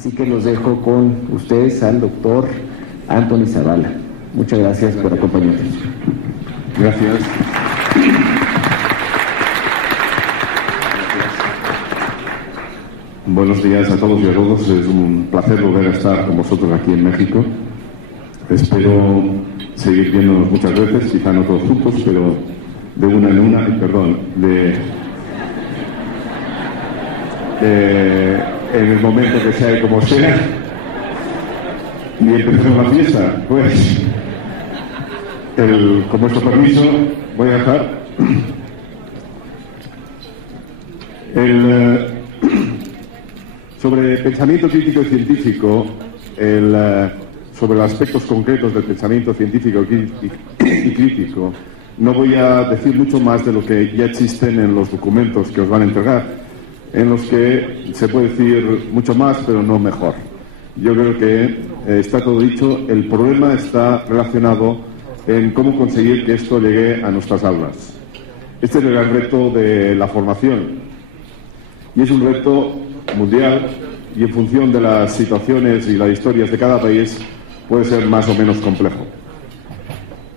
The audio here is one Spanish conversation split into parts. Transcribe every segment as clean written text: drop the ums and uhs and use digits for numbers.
Así que los dejo con ustedes al doctor Anthony Zavala. Muchas gracias por acompañarnos. Gracias. Buenos días a todos y a todas. Es un placer volver a estar con vosotros aquí en México. Espero seguir viéndonos muchas veces, quizá no todos juntos, pero de una en una, en el momento que sea y como sea. Y empecemos la fiesta. Pues, con vuestro permiso, voy a dejar sobre pensamiento crítico y científico, sobre los aspectos concretos del pensamiento científico y crítico. No voy a decir mucho más de lo que ya existen en los documentos que os van a entregar, en los que se puede decir mucho más, pero no mejor. Yo creo que está todo dicho. El problema está relacionado en cómo conseguir que esto llegue a nuestras aulas. Este es el gran reto de la formación. Y es un reto mundial, y en función de las situaciones y las historias de cada país puede ser más o menos complejo.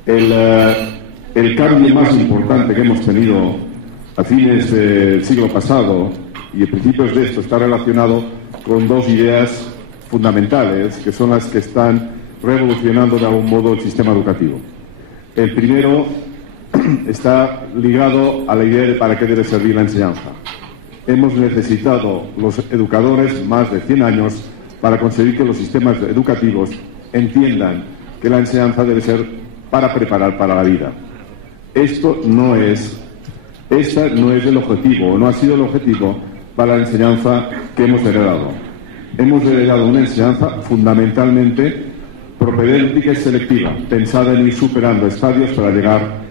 El cambio más importante que hemos tenido a fines del siglo pasado y a principios de esto está relacionado con dos ideas fundamentales que son las que están revolucionando de algún modo el sistema educativo. El primero está ligado a la idea de para qué debe servir la enseñanza. Hemos necesitado los educadores más de 100 años para conseguir que los sistemas educativos entiendan que la enseñanza debe ser para preparar para la vida. Este no es el objetivo, o no ha sido el objetivo para la enseñanza que hemos heredado. Hemos heredado una enseñanza fundamentalmente propedéutica y selectiva, pensada en ir superando estadios para llegar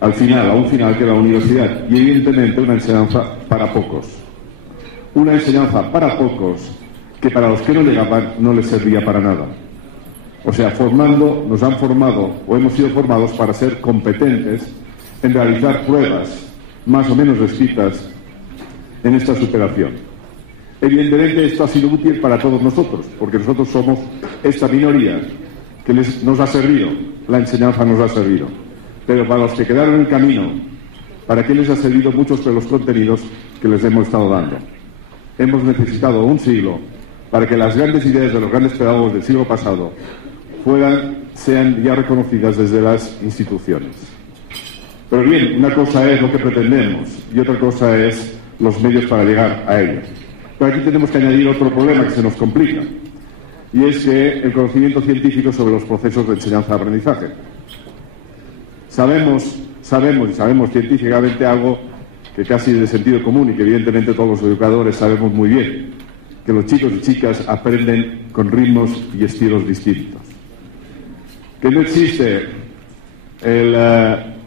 al final, a un final que es la universidad, y evidentemente una enseñanza para pocos. Una enseñanza para pocos que para los que no llegaban no les servía para nada. O sea, nos han formado o hemos sido formados para ser competentes en realizar pruebas más o menos escritas en esta superación. Evidentemente esto ha sido útil para todos nosotros, porque nosotros somos esta minoría que nos ha servido, la enseñanza nos ha servido. Pero para los que quedaron en el camino, ¿para qué les ha servido muchos de los contenidos que les hemos estado dando? Hemos necesitado un siglo para que las grandes ideas de los grandes pedagogos del siglo pasado sean ya reconocidas desde las instituciones. Pero bien, una cosa es lo que pretendemos y otra cosa es los medios para llegar a ello. Pero aquí tenemos que añadir otro problema que se nos complica, y es que el conocimiento científico sobre los procesos de enseñanza-aprendizaje. Sabemos científicamente algo que casi es de sentido común y que evidentemente todos los educadores sabemos muy bien, que los chicos y chicas aprenden con ritmos y estilos distintos. Que no existe el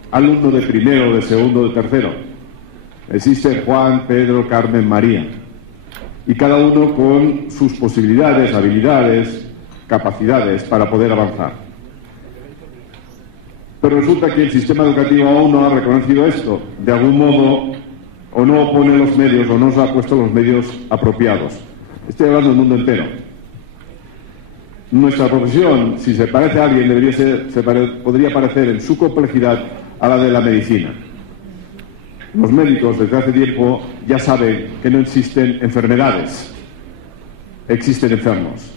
alumno de primero, de segundo, de tercero. Existe Juan, Pedro, Carmen, María. Y cada uno con sus posibilidades, habilidades, capacidades para poder avanzar. Pero resulta que el sistema educativo aún no ha reconocido esto, de algún modo, o no pone los medios, o no se ha puesto los medios apropiados. Estoy hablando del mundo entero. Nuestra profesión, si se parece a alguien, podría parecer en su complejidad a la de la medicina. Los médicos desde hace tiempo ya saben que no existen enfermedades, existen enfermos.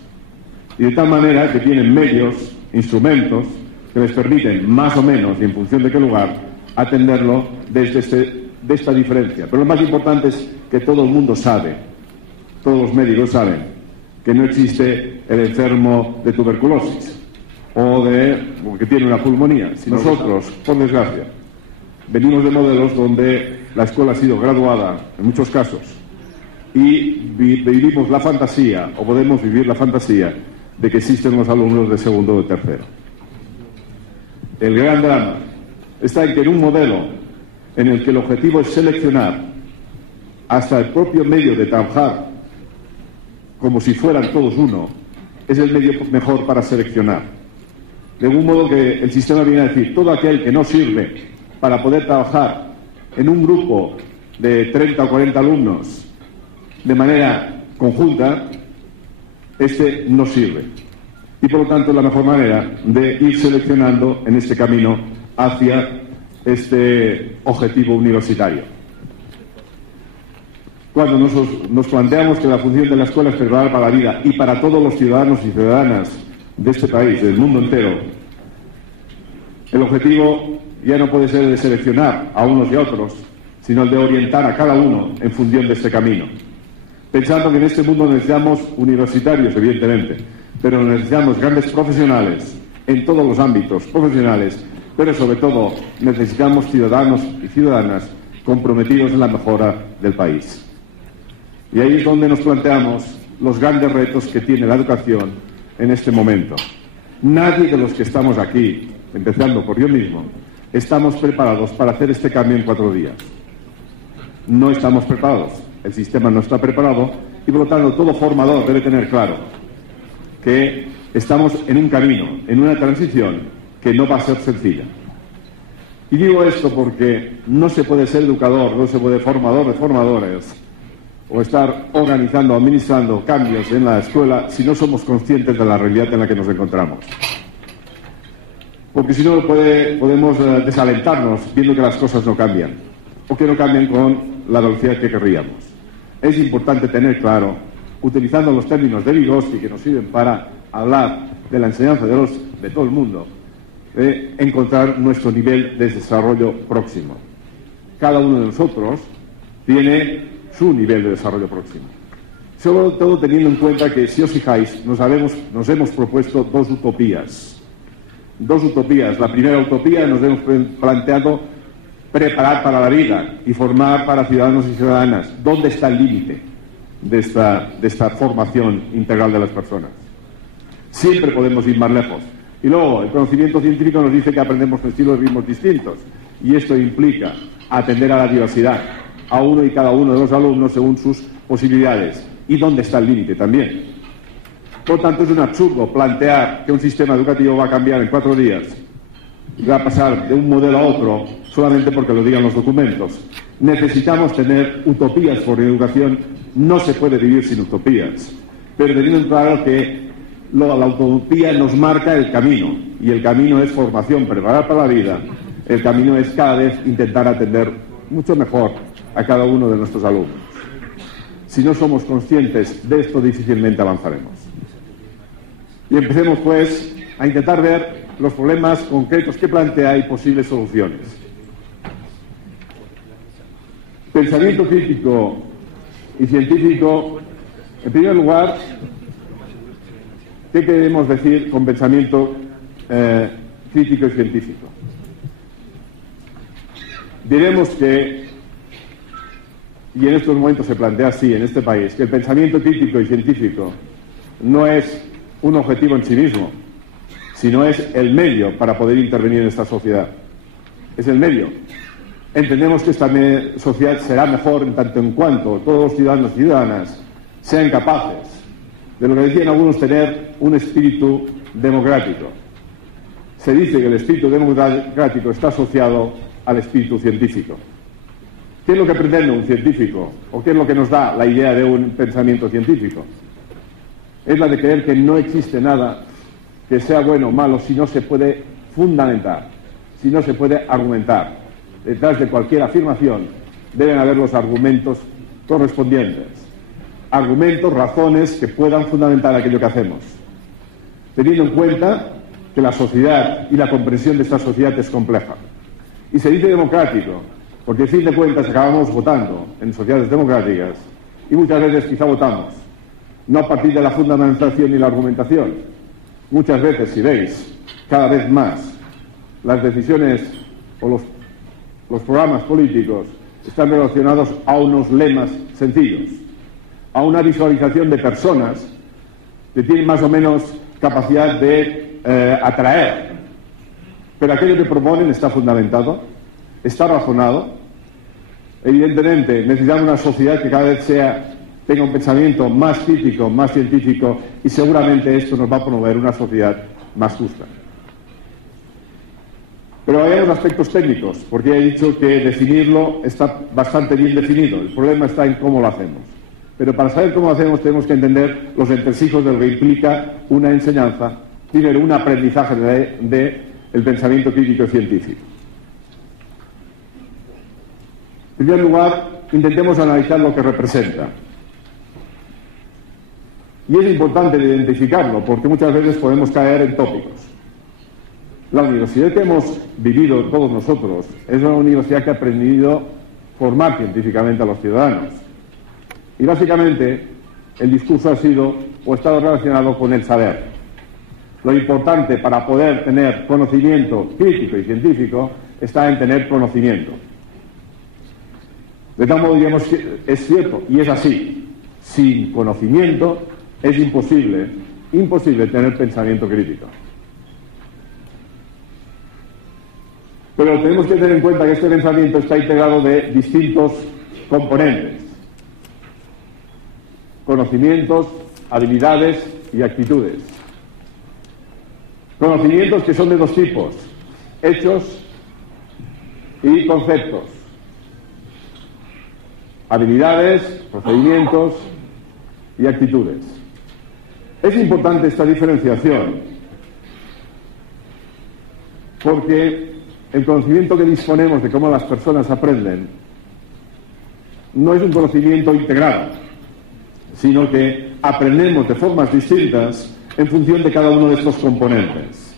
Y de tal manera que tienen medios, instrumentos, que les permiten, más o menos, y en función de qué lugar, atenderlo de esta diferencia. Pero lo más importante es que todo el mundo sabe, todos los médicos saben, que no existe el enfermo de tuberculosis o que tiene una pulmonía. Si nosotros, por desgracia, venimos de modelos donde la escuela ha sido graduada, en muchos casos, y vivimos la fantasía, o podemos vivir la fantasía, de que existen los alumnos de segundo o de tercero. El gran drama está en que en un modelo en el que el objetivo es seleccionar hasta el propio medio de trabajar como si fueran todos uno, es el medio mejor para seleccionar. De algún modo que el sistema viene a decir, todo aquel que no sirve para poder trabajar en un grupo de 30 o 40 alumnos de manera conjunta, este no sirve. Y por lo tanto es la mejor manera de ir seleccionando en este camino hacia este objetivo universitario. Cuando nos planteamos que la función de la escuela es preparar para la vida y para todos los ciudadanos y ciudadanas de este país, del mundo entero, el objetivo ya no puede ser el de seleccionar a unos y a otros, sino el de orientar a cada uno en función de este camino. Pensando que en este mundo necesitamos universitarios, evidentemente, pero necesitamos grandes profesionales en todos los ámbitos profesionales, pero sobre todo necesitamos ciudadanos y ciudadanas comprometidos en la mejora del país. Y ahí es donde nos planteamos los grandes retos que tiene la educación en este momento. Nadie de los que estamos aquí, empezando por yo mismo, estamos preparados para hacer este cambio en 4 días. No estamos preparados, el sistema no está preparado y por lo tanto todo formador debe tener claro que estamos en un camino, en una transición que no va a ser sencilla. Y digo esto porque no se puede ser educador, no se puede formador de formadores o estar organizando, administrando cambios en la escuela si no somos conscientes de la realidad en la que nos encontramos. Porque si no podemos desalentarnos viendo que las cosas no cambian o que no cambian con la velocidad que querríamos. Es importante tener claro, utilizando los términos de Vygotsky que nos sirven para hablar de la enseñanza de todo el mundo, encontrar nuestro nivel de desarrollo próximo. Cada uno de nosotros tiene su nivel de desarrollo próximo. Sobre todo teniendo en cuenta que, si os fijáis, nos hemos propuesto 2 utopías. 2 utopías. La primera utopía nos hemos planteado preparar para la vida y formar para ciudadanos y ciudadanas. ¿Dónde está el límite de esta formación integral de las personas? Siempre podemos ir más lejos. Y luego, el conocimiento científico nos dice que aprendemos en estilos y ritmos distintos. Y esto implica atender a la diversidad, a uno y cada uno de los alumnos según sus posibilidades. ¿Y dónde está el límite también? Por tanto, es un absurdo plantear que un sistema educativo va a cambiar en 4 días y va a pasar de un modelo a otro solamente porque lo digan los documentos. Necesitamos tener utopías por educación. No se puede vivir sin utopías. Pero teniendo claro que la utopía nos marca el camino, y el camino es formación, preparar para la vida. El camino es cada vez intentar atender mucho mejor a cada uno de nuestros alumnos. Si no somos conscientes de esto, difícilmente avanzaremos. Y empecemos, pues, a intentar ver los problemas concretos que plantea y posibles soluciones. Pensamiento crítico y científico. En primer lugar, ¿qué queremos decir con pensamiento crítico y científico? Diremos que, y en estos momentos se plantea así en este país, que el pensamiento crítico y científico no es un objetivo en sí mismo, sino es el medio para poder intervenir en esta sociedad. Es el medio. Entendemos que esta sociedad será mejor en tanto en cuanto todos los ciudadanos y ciudadanas sean capaces de lo que decían algunos, tener un espíritu democrático. Se dice que el espíritu democrático está asociado al espíritu científico. ¿Qué es lo que pretende un científico? ¿O qué es lo que nos da la idea de un pensamiento científico? Es la de creer que no existe nada que sea bueno o malo si no se puede fundamentar, si no se puede argumentar. Detrás de cualquier afirmación deben haber los argumentos correspondientes. Argumentos, razones que puedan fundamentar aquello que hacemos. Teniendo en cuenta que la sociedad y la comprensión de esta sociedad es compleja. Y se dice democrático, porque a fin de cuentas acabamos votando en sociedades democráticas y muchas veces quizá votamos no a partir de la fundamentación y la argumentación. Muchas veces, si veis, cada vez más las decisiones o los programas políticos están relacionados a unos lemas sencillos, a una visualización de personas que tienen más o menos capacidad de atraer. Pero aquello que proponen está fundamentado, está razonado. Evidentemente, necesitamos una sociedad que cada vez tenga un pensamiento más crítico, más científico, y seguramente esto nos va a promover una sociedad más justa. Pero hay unos aspectos técnicos, porque he dicho que definirlo está bastante bien definido. El problema está en cómo lo hacemos. Pero para saber cómo lo hacemos tenemos que entender los entresijos de lo que implica una enseñanza, primero un aprendizaje del pensamiento crítico y científico. En primer lugar, intentemos analizar lo que representa. Y es importante identificarlo, porque muchas veces podemos caer en tópicos. La universidad que hemos vivido todos nosotros es una universidad que ha aprendido a formar científicamente a los ciudadanos. Y básicamente el discurso ha sido o estado relacionado con el saber. Lo importante para poder tener conocimiento crítico y científico está en tener conocimiento. De tal modo diríamos que es cierto, y es así. Sin conocimiento es imposible tener pensamiento crítico. Pero tenemos que tener en cuenta que este pensamiento está integrado de distintos componentes: conocimientos, habilidades y actitudes. Conocimientos que son de dos tipos: hechos y conceptos. Habilidades, procedimientos y actitudes. Es importante esta diferenciación porque el conocimiento que disponemos de cómo las personas aprenden no es un conocimiento integrado, sino que aprendemos de formas distintas en función de cada uno de estos componentes.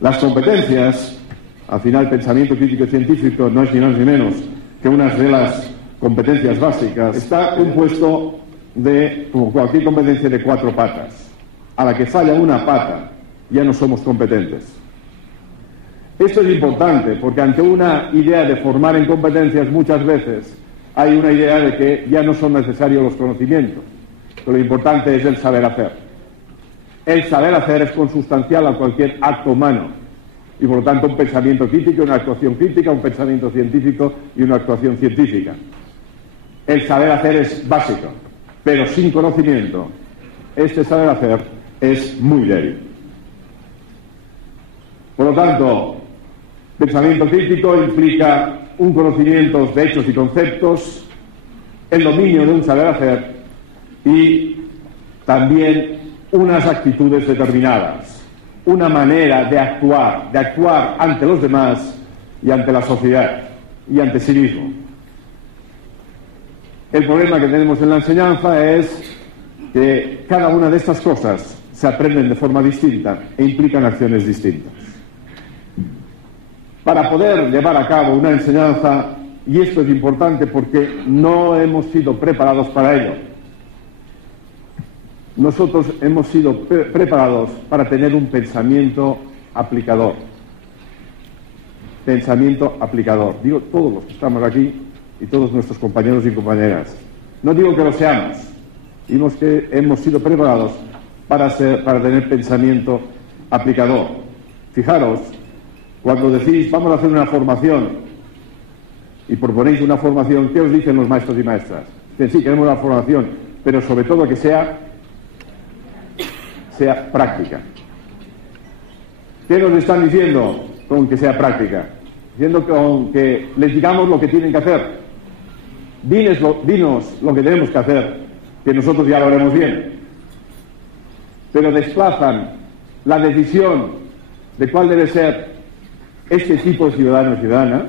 Las competencias, al final, el pensamiento crítico y científico no es ni más ni menos que una de las competencias básicas. Está compuesto de, como cualquier competencia, de 4 patas. A la que falla una pata, ya no somos competentes. Esto es importante porque ante una idea de formar en competencias muchas veces hay una idea de que ya no son necesarios los conocimientos, pero lo importante es el saber hacer. El saber hacer es consustancial a cualquier acto humano y por lo tanto un pensamiento crítico, una actuación crítica, un pensamiento científico y una actuación científica. El saber hacer es básico, pero sin conocimiento este saber hacer es muy débil. Por lo tanto, pensamiento crítico implica un conocimiento de hechos y conceptos, el dominio de un saber hacer y también unas actitudes determinadas, una manera de actuar ante los demás y ante la sociedad y ante sí mismo. El problema que tenemos en la enseñanza es que cada una de estas cosas se aprenden de forma distinta e implican acciones distintas. Para poder llevar a cabo una enseñanza, y esto es importante porque no hemos sido preparados para ello, nosotros hemos sido preparados para tener un pensamiento aplicador. Pensamiento aplicador. Digo todos los que estamos aquí y todos nuestros compañeros y compañeras. No digo que lo seamos, digo que hemos sido preparados para tener pensamiento aplicador. Fijaros, cuando decís vamos a hacer una formación y proponéis una formación, ¿qué os dicen los maestros y maestras? Dicen, sí, queremos una formación, pero sobre todo que sea práctica. ¿Qué nos están diciendo con que sea práctica? Diciendo con que les digamos lo que tienen que hacer. Dinos lo que tenemos que hacer, que nosotros ya lo haremos bien. Pero desplazan la decisión de cuál debe ser este tipo de ciudadano y ciudadana,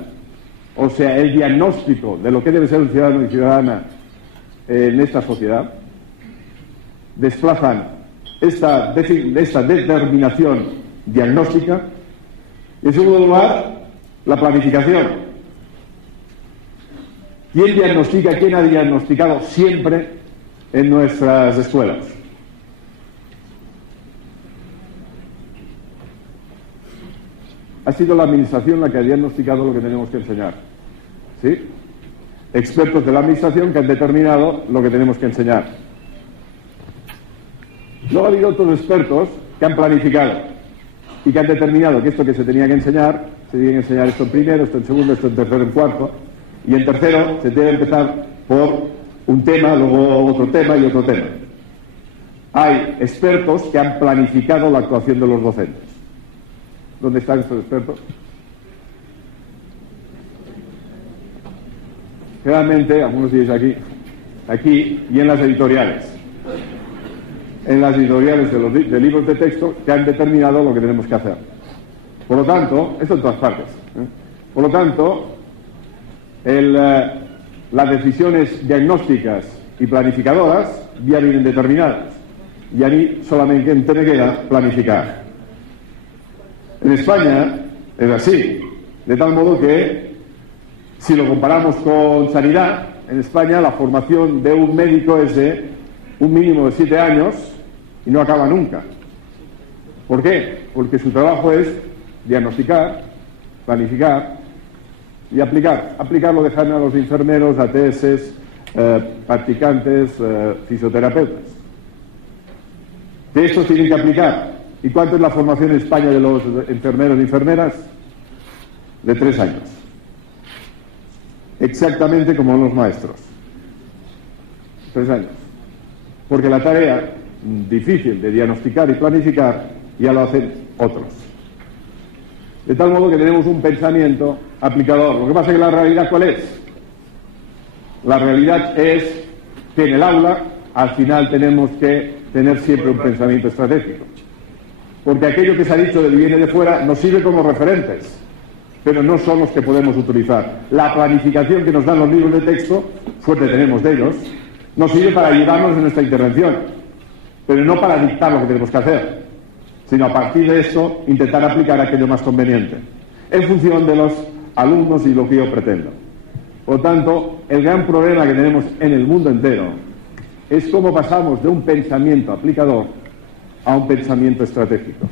o sea, el diagnóstico de lo que debe ser un ciudadano y ciudadana en esta sociedad, desplazan esta determinación diagnóstica. En segundo lugar, la planificación. ¿Quién diagnostica? ¿Quién ha diagnosticado siempre en nuestras escuelas? Ha sido la administración la que ha diagnosticado lo que tenemos que enseñar. ¿Sí? Expertos de la administración que han determinado lo que tenemos que enseñar. Luego ha habido otros expertos que han planificado y que han determinado que esto que se tenía que enseñar esto en primero, esto en segundo, esto en tercero, en cuarto, y en tercero se debe empezar por un tema, luego otro tema y otro tema. Hay expertos que han planificado la actuación de los docentes. ¿Dónde están estos expertos? Generalmente, algunos días aquí, aquí y en las editoriales. En las editoriales de libros de texto que han determinado lo que tenemos que hacer. Por lo tanto, esto en todas partes. Por lo tanto, las decisiones diagnósticas y planificadoras ya vienen determinadas. Y a mí solamente me queda planificar. En España es así, de tal modo que, si lo comparamos con sanidad, en España la formación de un médico es de un mínimo de 7 años y no acaba nunca. ¿Por qué? Porque su trabajo es diagnosticar, planificar y aplicar. Aplicar lo dejan a los enfermeros, ATS, practicantes, fisioterapeutas. Que estos tienen que aplicar. ¿Y cuánto es la formación en España de los enfermeros y enfermeras? De 3 años. Exactamente como los maestros. 3 años. Porque la tarea difícil de diagnosticar y planificar ya lo hacen otros. De tal modo que tenemos un pensamiento aplicador. Lo que pasa es que la realidad, ¿cuál es? La realidad es que en el aula al final tenemos que tener siempre un pensamiento estratégico. Porque aquello que se ha dicho de viene de fuera nos sirve como referentes, pero no son los que podemos utilizar. La planificación que nos dan los libros de texto, suerte tenemos de ellos, nos sirve para ayudarnos en nuestra intervención, pero no para dictar lo que tenemos que hacer, sino a partir de eso intentar aplicar aquello más conveniente, en función de los alumnos y lo que yo pretendo. Por lo tanto, el gran problema que tenemos en el mundo entero es cómo pasamos de un pensamiento aplicador a un pensamiento estratégico.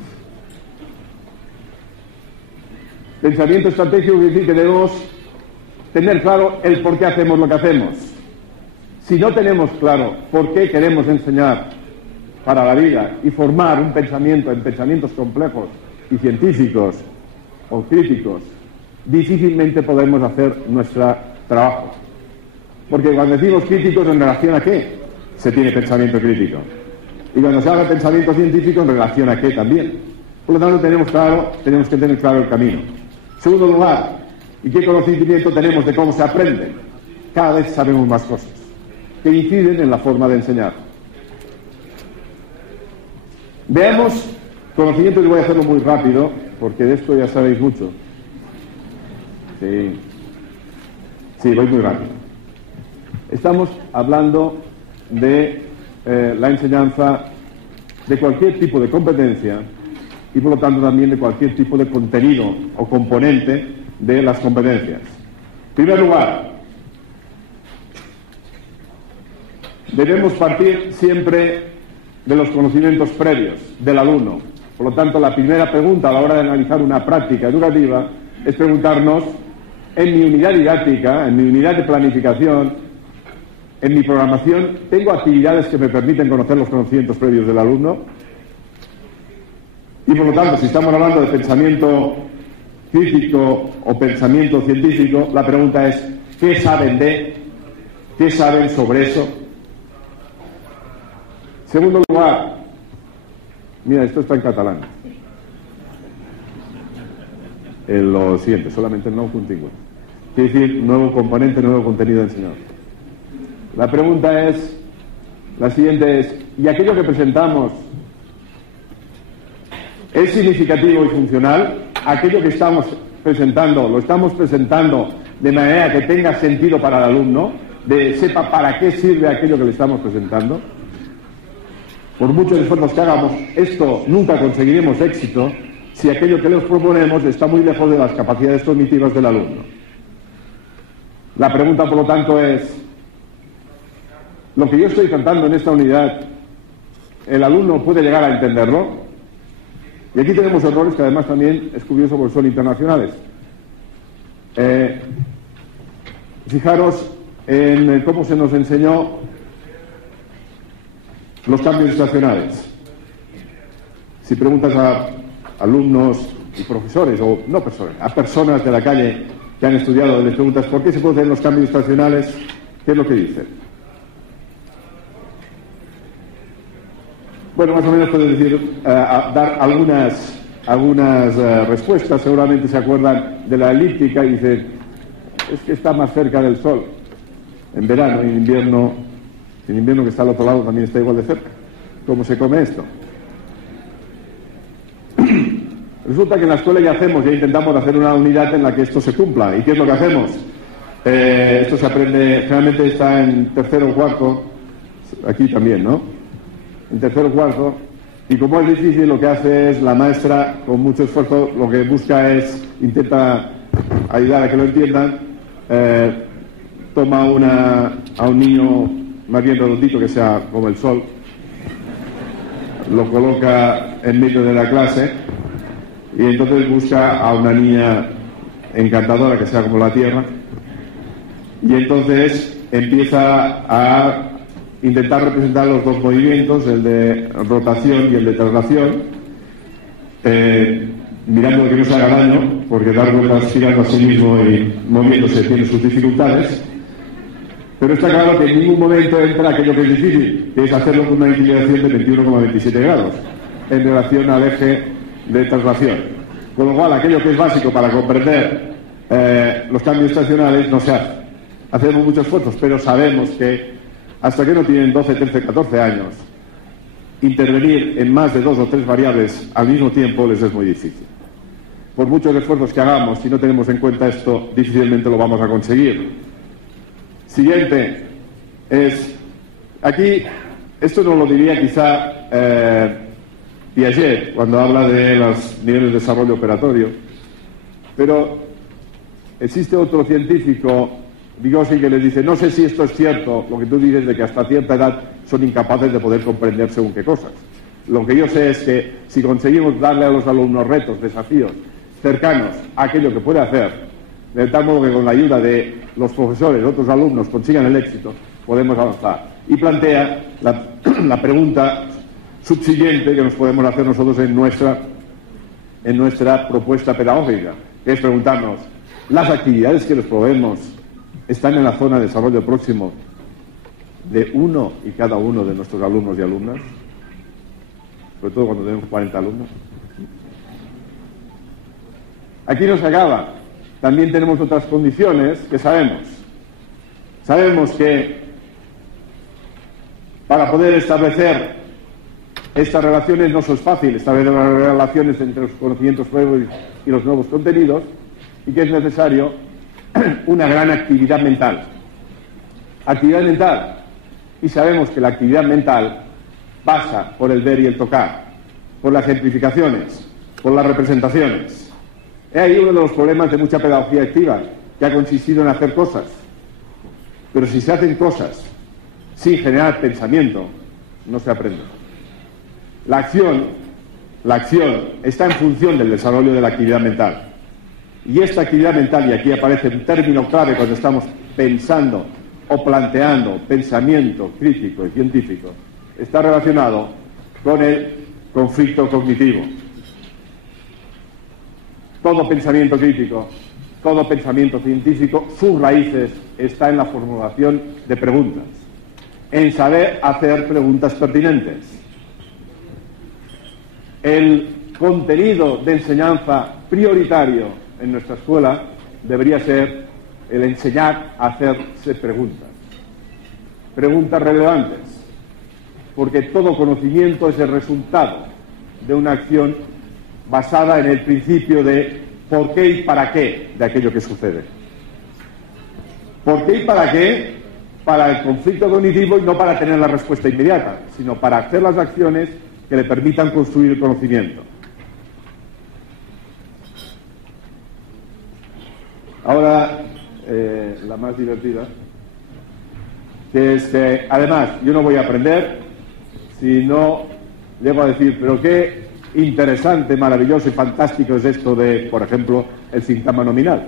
Pensamiento estratégico quiere decir que debemos tener claro el por qué hacemos lo que hacemos. Si no tenemos claro por qué queremos enseñar para la vida y formar un pensamiento en pensamientos complejos y científicos o críticos, difícilmente podemos hacer nuestro trabajo. Porque cuando decimos críticos, ¿en relación a qué se tiene pensamiento crítico? Y cuando se habla de pensamiento científico, ¿en relación a qué también? Por lo tanto, tenemos que tener claro el camino. Segundo lugar, ¿y qué conocimiento tenemos de cómo se aprende? Cada vez sabemos más cosas que inciden en la forma de enseñar. Veamos conocimiento, y voy a hacerlo muy rápido, porque de esto ya sabéis mucho. Sí, voy muy rápido. Estamos hablando de la enseñanza de cualquier tipo de competencia y por lo tanto también de cualquier tipo de contenido o componente de las competencias. En primer lugar, debemos partir siempre de los conocimientos previos del alumno. Por lo tanto, la primera pregunta a la hora de analizar una práctica educativa es preguntarnos, en mi unidad didáctica, en mi unidad de planificación, en mi programación, ¿tengo actividades que me permiten conocer los conocimientos previos del alumno? Y por lo tanto, si estamos hablando de pensamiento crítico o pensamiento científico, la pregunta es, ¿qué saben qué saben sobre eso? Segundo lugar, mira, esto está en catalán. Lo siguiente, solamente el nou contingut. Quiere decir, nuevo componente, nuevo contenido de enseñanza. La pregunta es, la siguiente es, ¿y aquello que presentamos es significativo y funcional? Aquello que estamos presentando, lo estamos presentando de manera que tenga sentido para el alumno, de sepa para qué sirve aquello que le estamos presentando. Por muchos esfuerzos que hagamos, esto nunca conseguiremos éxito si aquello que les proponemos está muy lejos de las capacidades cognitivas del alumno. La pregunta, por lo tanto, es, lo que yo estoy tratando en esta unidad, ¿el alumno puede llegar a entenderlo? Y aquí tenemos errores que además también es curioso porque son internacionales. Fijaros en cómo se nos enseñó los cambios estacionales. Si preguntas a alumnos y profesores, o no profesores, a personas de la calle que han estudiado, les preguntas ¿por qué se producen los cambios estacionales? ¿Qué es lo que dicen? Bueno, más o menos puedo decir, dar algunas respuestas. Seguramente se acuerdan de la elíptica y dicen, es que está más cerca del sol en verano y en invierno Si en invierno, que está al otro lado, también está igual de cerca. ¿Cómo se come esto? Resulta que en la escuela ya intentamos hacer una unidad en la que esto se cumpla. ¿Y qué es lo que hacemos? Esto se aprende, generalmente está en tercero o cuarto, aquí también, ¿no? En tercero o cuarto, y como es difícil, lo que hace es la maestra, con mucho esfuerzo, lo que busca es, intenta ayudar a que lo entiendan, toma a un niño más bien redondito, que sea como el sol, lo coloca en medio de la clase, y entonces busca a una niña encantadora, que sea como la tierra, y entonces empieza a intentar representar los dos movimientos, el de rotación y el de traslación, mirando que no se haga daño, porque dar vueltas girando a sí mismo y moviéndose tiene sus dificultades, pero está claro que en ningún momento entra aquello que es difícil, que es hacerlo con una inclinación de 21,27 grados en relación al eje de traslación. Con lo cual, aquello que es básico para comprender los cambios estacionales no se hace. Hacemos muchos esfuerzos, pero sabemos que hasta que no tienen 12, 13, 14 años, intervenir en más de 2 o 3 variables al mismo tiempo les es muy difícil. Por muchos esfuerzos que hagamos, si no tenemos en cuenta esto, difícilmente lo vamos a conseguir. Siguiente es, aquí, esto nos lo diría quizá Piaget cuando habla de los niveles de desarrollo operatorio, pero existe otro científico, Vygotsky, que les dice, no sé si esto es cierto, lo que tú dices de que hasta cierta edad son incapaces de poder comprender según qué cosas. Lo que yo sé es que si conseguimos darle a los alumnos retos, desafíos cercanos a aquello que puede hacer, de tal modo que con la ayuda de los profesores, otros alumnos consigan el éxito, podemos avanzar. Y plantea la pregunta subsiguiente que nos podemos hacer nosotros en nuestra propuesta pedagógica, que es preguntarnos, ¿las actividades que les proveemos están en la zona de desarrollo próximo de uno y cada uno de nuestros alumnos y alumnas? Sobre todo cuando tenemos 40 alumnos. Aquí no se acaba. También tenemos otras condiciones que sabemos. Sabemos que para poder establecer estas relaciones no es fácil, establecer las relaciones entre los conocimientos previos y los nuevos contenidos, y que es necesario una gran actividad mental. Actividad mental. Y sabemos que la actividad mental pasa por el ver y el tocar, por las ejemplificaciones, por las representaciones. He ahí uno de los problemas de mucha pedagogía activa, que ha consistido en hacer cosas. Pero si se hacen cosas sin generar pensamiento, no se aprende. La acción está en función del desarrollo de la actividad mental. Y esta actividad mental, y aquí aparece un término clave cuando estamos pensando o planteando pensamiento crítico y científico, está relacionado con el conflicto cognitivo. Todo pensamiento crítico, todo pensamiento científico, sus raíces está en la formulación de preguntas, en saber hacer preguntas pertinentes. El contenido de enseñanza prioritario en nuestra escuela debería ser el enseñar a hacerse preguntas relevantes, porque todo conocimiento es el resultado de una acción basada en el principio de por qué y para qué de aquello que sucede. ¿Por qué y para qué? Para el conflicto cognitivo, y no para tener la respuesta inmediata, sino para hacer las acciones que le permitan construir el conocimiento. Ahora, la más divertida, que es que, además, yo no voy a aprender si no llego a decir, pero qué interesante, maravilloso y fantástico es esto de, por ejemplo, el sintagma nominal.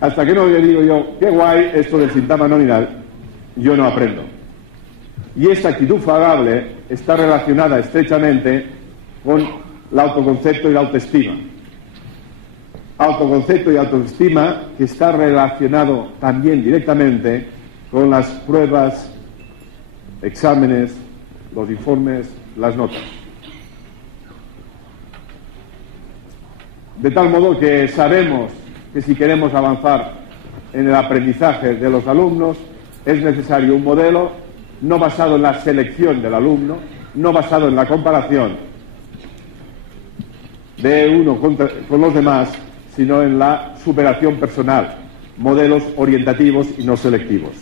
Hasta que no le digo yo, qué guay esto del sintagma nominal, yo no aprendo. Y esta actitud favorable está relacionada estrechamente con el autoconcepto y la autoestima. Autoconcepto y autoestima que está relacionado también directamente con las pruebas, exámenes, los informes, las notas. De tal modo que sabemos que si queremos avanzar en el aprendizaje de los alumnos es necesario un modelo no basado en la selección del alumno, no basado en la comparación de uno con los demás, sino en la superación personal, modelos orientativos y no selectivos.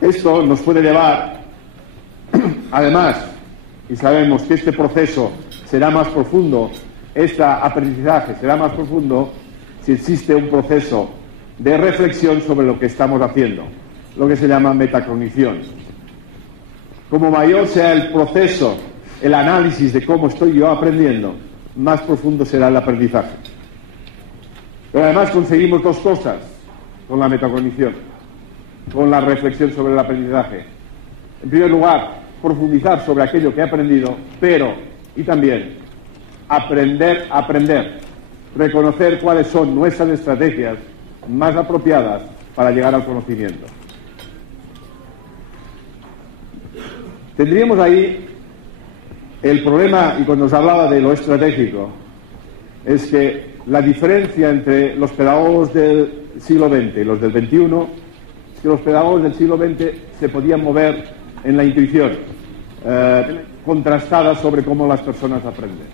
Esto nos puede llevar, además, y sabemos que este proceso será más profundo, este aprendizaje será más profundo si existe un proceso de reflexión sobre lo que estamos haciendo, lo que se llama metacognición. Como mayor sea el proceso, el análisis de cómo estoy yo aprendiendo, más profundo será el aprendizaje. Pero además conseguimos dos cosas con la metacognición, con la reflexión sobre el aprendizaje. En primer lugar, profundizar sobre aquello que he aprendido, pero, y también, aprender a aprender, reconocer cuáles son nuestras estrategias más apropiadas para llegar al conocimiento. Tendríamos ahí el problema, y cuando os hablaba de lo estratégico, es que la diferencia entre los pedagogos del siglo XX y los del XXI es que los pedagogos del siglo XX se podían mover en la intuición contrastada sobre cómo las personas aprenden.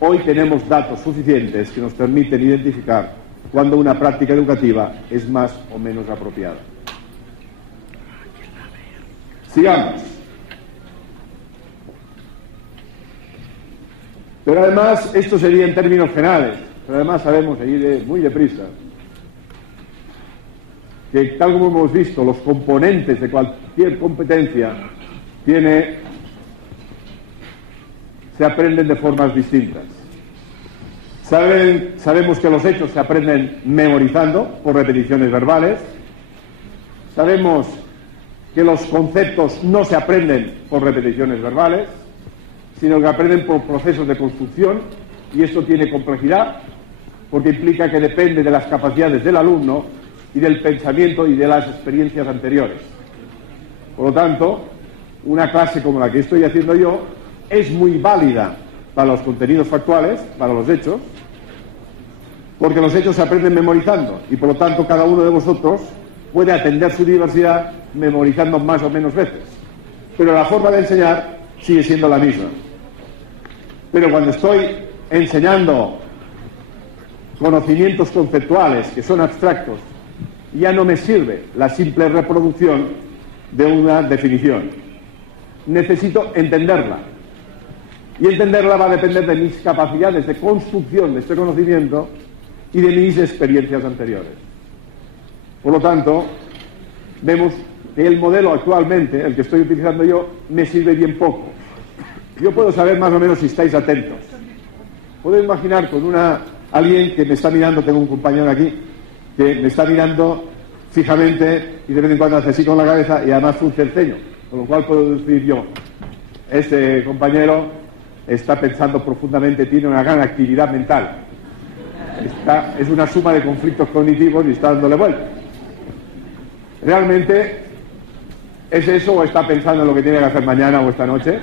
Hoy tenemos datos suficientes que nos permiten identificar cuando una práctica educativa es más o menos apropiada. Sigamos. Pero además, esto sería en términos generales, pero además sabemos, ahí muy deprisa, que tal como hemos visto, los componentes de cualquier competencia se aprenden de formas distintas. Sabemos que los hechos se aprenden memorizando, por repeticiones verbales. Sabemos que los conceptos no se aprenden por repeticiones verbales, sino que aprenden por procesos de construcción, y esto tiene complejidad, porque implica que depende de las capacidades del alumno y del pensamiento y de las experiencias anteriores. Por lo tanto, una clase como la que estoy haciendo yo es muy válida para los contenidos factuales, para los hechos, porque los hechos se aprenden memorizando, y por lo tanto cada uno de vosotros puede atender su diversidad memorizando más o menos veces. Pero la forma de enseñar sigue siendo la misma. Pero cuando estoy enseñando conocimientos conceptuales que son abstractos, ya no me sirve la simple reproducción de una definición. Necesito entenderla. Y entenderla va a depender de mis capacidades de construcción de este conocimiento y de mis experiencias anteriores. Por lo tanto, vemos que el modelo actualmente, el que estoy utilizando yo, me sirve bien poco. Yo puedo saber más o menos si estáis atentos. Puedo imaginar con alguien que me está mirando, tengo un compañero aquí, que me está mirando fijamente y de vez en cuando hace así con la cabeza y además frunce el ceño, con lo cual puedo decir yo, este compañero está pensando profundamente, tiene una gran actividad mental, es una suma de conflictos cognitivos y está dándole vuelta. ¿Realmente es eso, o está pensando en lo que tiene que hacer mañana o esta noche?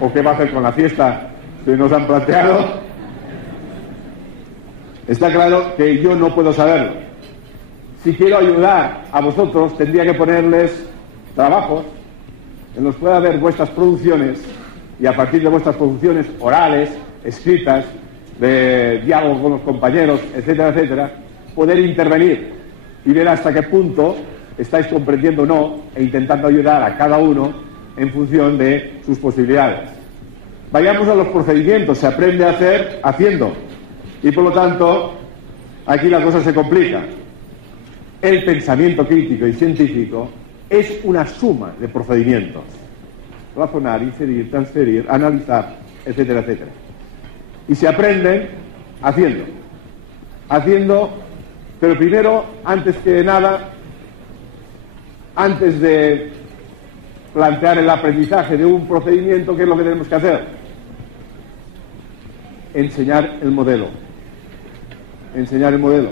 ¿O qué va a hacer con la fiesta que nos han planteado? Está claro que yo no puedo saberlo. Si quiero ayudar a vosotros, tendría que ponerles trabajos en los que pueda ver vuestras producciones, y a partir de vuestras producciones orales, escritas, de diálogo con los compañeros, etcétera, etcétera, poder intervenir y ver hasta qué punto estáis comprendiendo o no, e intentando ayudar a cada uno en función de sus posibilidades. Vayamos a los procedimientos. Se aprende a hacer haciendo, y por lo tanto aquí la cosa se complica. El pensamiento crítico y científico es una suma de procedimientos: razonar, inferir, transferir, analizar, etcétera, etcétera. Y se aprenden haciendo, pero primero, antes que nada, antes de plantear el aprendizaje de un procedimiento, ¿qué es lo que tenemos que hacer? Enseñar el modelo. Enseñar el modelo.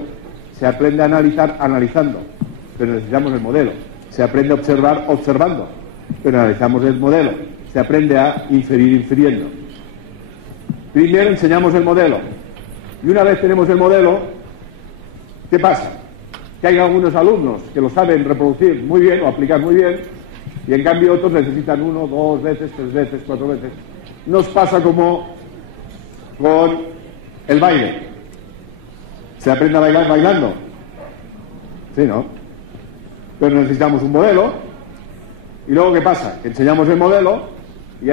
Se aprende a analizar analizando, pero necesitamos el modelo. Se aprende a observar observando, pero analizamos el modelo. Se aprende a inferir infiriendo. Primero enseñamos el modelo, y una vez tenemos el modelo, ¿qué pasa? Que hay algunos alumnos que lo saben reproducir muy bien o aplicar muy bien, y en cambio otros necesitan 1, 2 veces, 3 veces, 4 veces. Nos pasa como con el baile. ¿Se aprende a bailar bailando? Sí, ¿no? Pero necesitamos un modelo. Y luego, ¿qué pasa? Que enseñamos el modelo y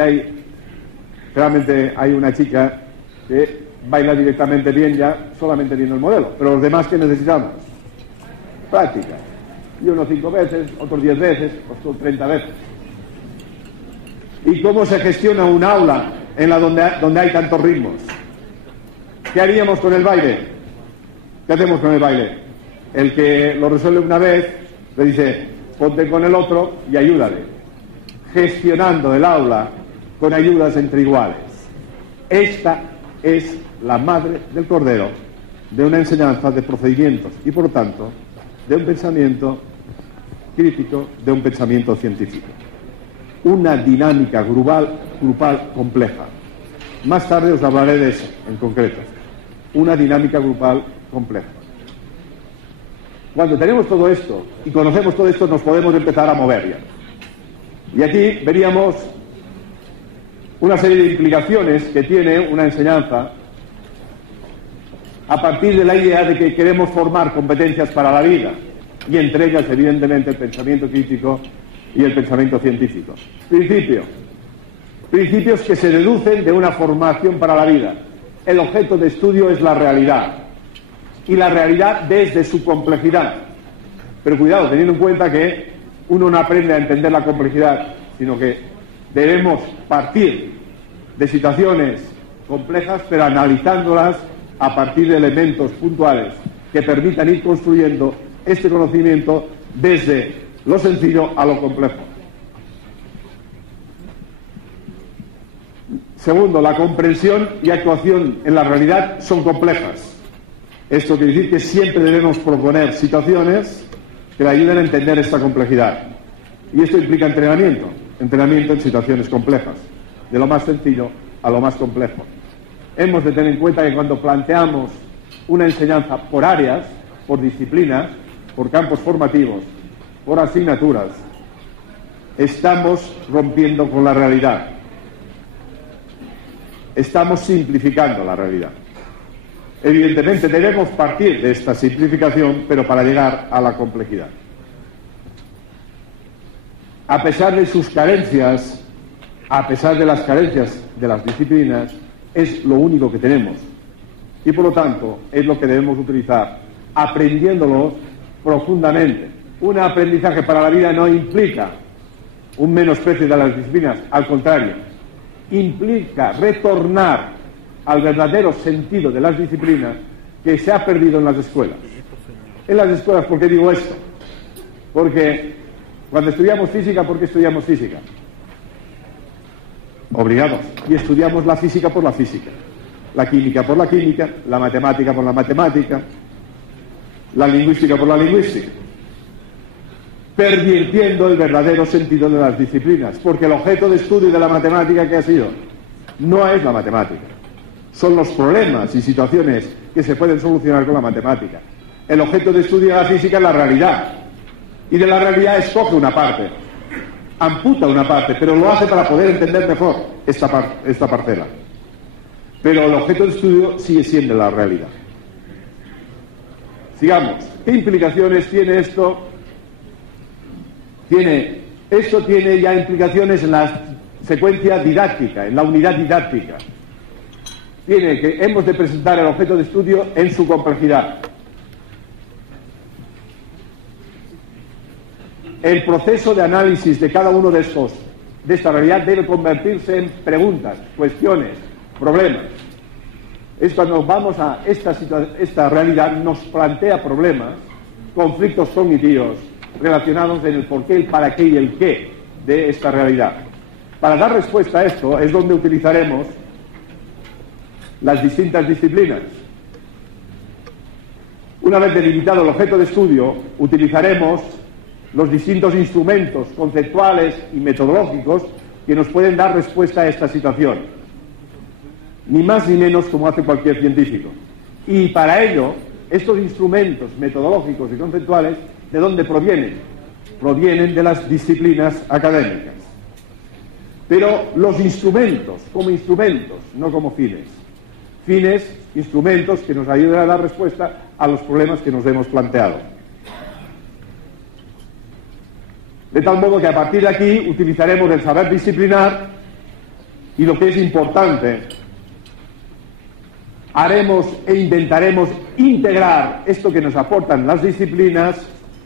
realmente hay una chica que baila directamente bien ya solamente viendo el modelo. Pero los demás, ¿qué necesitamos? Práctica. Y unos 5 veces, otros 10 veces, otros 30 veces. ¿Y cómo se gestiona un aula en la donde hay tantos ritmos? ¿Qué haríamos con el baile? ¿Qué hacemos con el baile? El que lo resuelve una vez le dice, ponte con el otro y ayúdale. Gestionando el aula con ayudas entre iguales. Esta es la madre del cordero de una enseñanza de procedimientos y, por lo tanto, de un pensamiento crítico, de un pensamiento científico. Una dinámica grupal compleja. Más tarde os hablaré de eso, en concreto. Una dinámica grupal compleja. Cuando tenemos todo esto y conocemos todo esto, nos podemos empezar a mover ya. Y aquí veríamos una serie de implicaciones que tiene una enseñanza a partir de la idea de que queremos formar competencias para la vida, y entre ellas, evidentemente, el pensamiento crítico y el pensamiento científico. Principios que se deducen de una formación para la vida. El objeto de estudio es la realidad, y la realidad desde su complejidad. Pero cuidado, teniendo en cuenta que uno no aprende a entender la complejidad, sino que debemos partir de situaciones complejas, pero analizándolas a partir de elementos puntuales que permitan ir construyendo este conocimiento desde lo sencillo a lo complejo. Segundo, la comprensión y actuación en la realidad son complejas. Esto quiere decir que siempre debemos proponer situaciones que le ayuden a entender esta complejidad. Y esto implica entrenamiento en situaciones complejas, de lo más sencillo a lo más complejo. Hemos de tener en cuenta que cuando planteamos una enseñanza por áreas, por disciplinas, por campos formativos, por asignaturas, estamos rompiendo con la realidad. Estamos simplificando la realidad. Evidentemente debemos partir de esta simplificación, pero para llegar a la complejidad. A pesar de sus carencias, a pesar de las carencias de las disciplinas, es lo único que tenemos. Y por lo tanto, es lo que debemos utilizar, aprendiéndolo profundamente. Un aprendizaje para la vida no implica un menosprecio de las disciplinas, al contrario, implica retornar al verdadero sentido de las disciplinas que se ha perdido en las escuelas. En las escuelas, ¿por qué digo esto? Porque cuando estudiamos física, ¿por qué estudiamos física? Obligados. Y estudiamos la física por la física, la química por la química, la matemática por la matemática, la lingüística por la lingüística, pervirtiendo el verdadero sentido de las disciplinas, porque el objeto de estudio de la matemática, ¿qué ha sido? No es la matemática. Son los problemas y situaciones que se pueden solucionar con la matemática. El objeto de estudio de la física es la realidad. Y de la realidad escoge una parte, amputa una parte, pero lo hace para poder entender mejor esta parcela. Pero el objeto de estudio sigue siendo la realidad. Sigamos. ¿Qué implicaciones tiene esto? Esto tiene ya implicaciones en la secuencia didáctica, en la unidad didáctica. Tiene que hemos de presentar el objeto de estudio en su complejidad. El proceso de análisis de cada uno de esta realidad debe convertirse en preguntas, cuestiones, problemas. Es cuando vamos a esta realidad, nos plantea problemas, conflictos cognitivos relacionados en el porqué, el para qué y el qué de esta realidad. Para dar respuesta a esto es donde utilizaremos las distintas disciplinas. Una vez delimitado el objeto de estudio, utilizaremos los distintos instrumentos conceptuales y metodológicos que nos pueden dar respuesta a esta situación. Ni más ni menos como hace cualquier científico. Y para ello, estos instrumentos metodológicos y conceptuales, ¿de dónde provienen? provienen de las disciplinas académicas. Pero los instrumentos, como instrumentos, no como fines. Fines, instrumentos que nos ayuden a dar respuesta a los problemas que nos hemos planteado. De tal modo que a partir de aquí utilizaremos el saber disciplinar y, lo que es importante, haremos e intentaremos integrar esto que nos aportan las disciplinas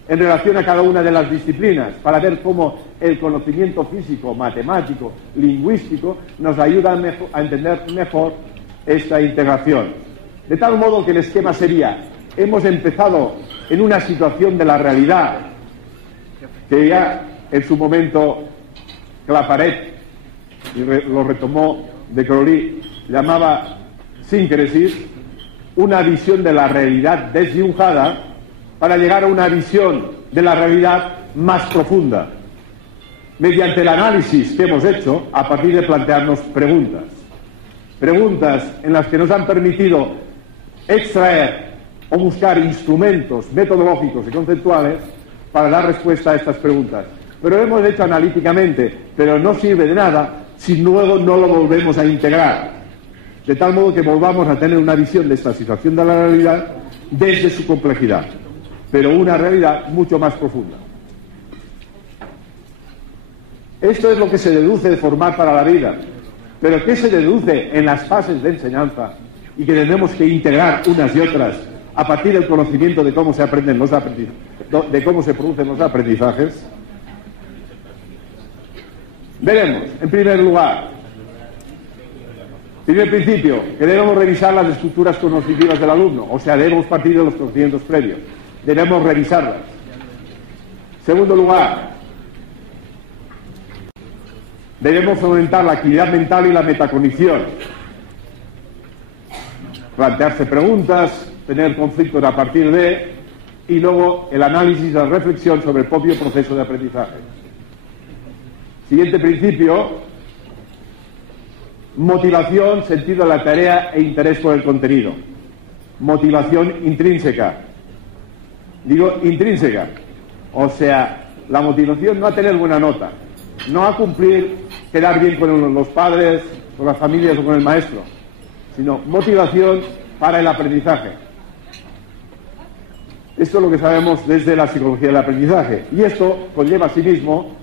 en relación a cada una de las disciplinas, para ver cómo el conocimiento físico, matemático, lingüístico nos ayuda a entender mejor esta integración. De tal modo que el esquema sería: hemos empezado en una situación de la realidad que ya en su momento Claparet, y lo retomó de Crowley, llamaba síncresis, una visión de la realidad desdibujada, para llegar a una visión de la realidad más profunda, mediante el análisis que hemos hecho a partir de plantearnos preguntas. Preguntas en las que nos han permitido extraer o buscar instrumentos metodológicos y conceptuales para dar respuesta a estas preguntas. Pero lo hemos hecho analíticamente, pero no sirve de nada si luego no lo volvemos a integrar. De tal modo que volvamos a tener una visión de esta situación de la realidad desde su complejidad, pero una realidad mucho más profunda. Esto es lo que se deduce de formar para la vida. Pero ¿qué se deduce en las fases de enseñanza y que tenemos que integrar unas y otras a partir del conocimiento de cómo se aprenden de cómo se producen los aprendizajes? Veremos, en primer lugar, primer principio, que debemos revisar las estructuras cognitivas del alumno, o sea, debemos partir de los conocimientos previos, debemos revisarlas. Segundo lugar, debemos fomentar la actividad mental y la metacognición, plantearse preguntas, tener conflictos a partir de, y luego el análisis y la reflexión sobre el propio proceso de aprendizaje. Siguiente principio: motivación, sentido de la tarea e interés por el contenido. Motivación intrínseca. Digo intrínseca, o sea, la motivación no a tener buena nota, no a cumplir, quedar bien con los padres, con las familias o con el maestro, sino motivación para el aprendizaje. Esto es lo que sabemos desde la psicología del aprendizaje, y esto conlleva a sí mismo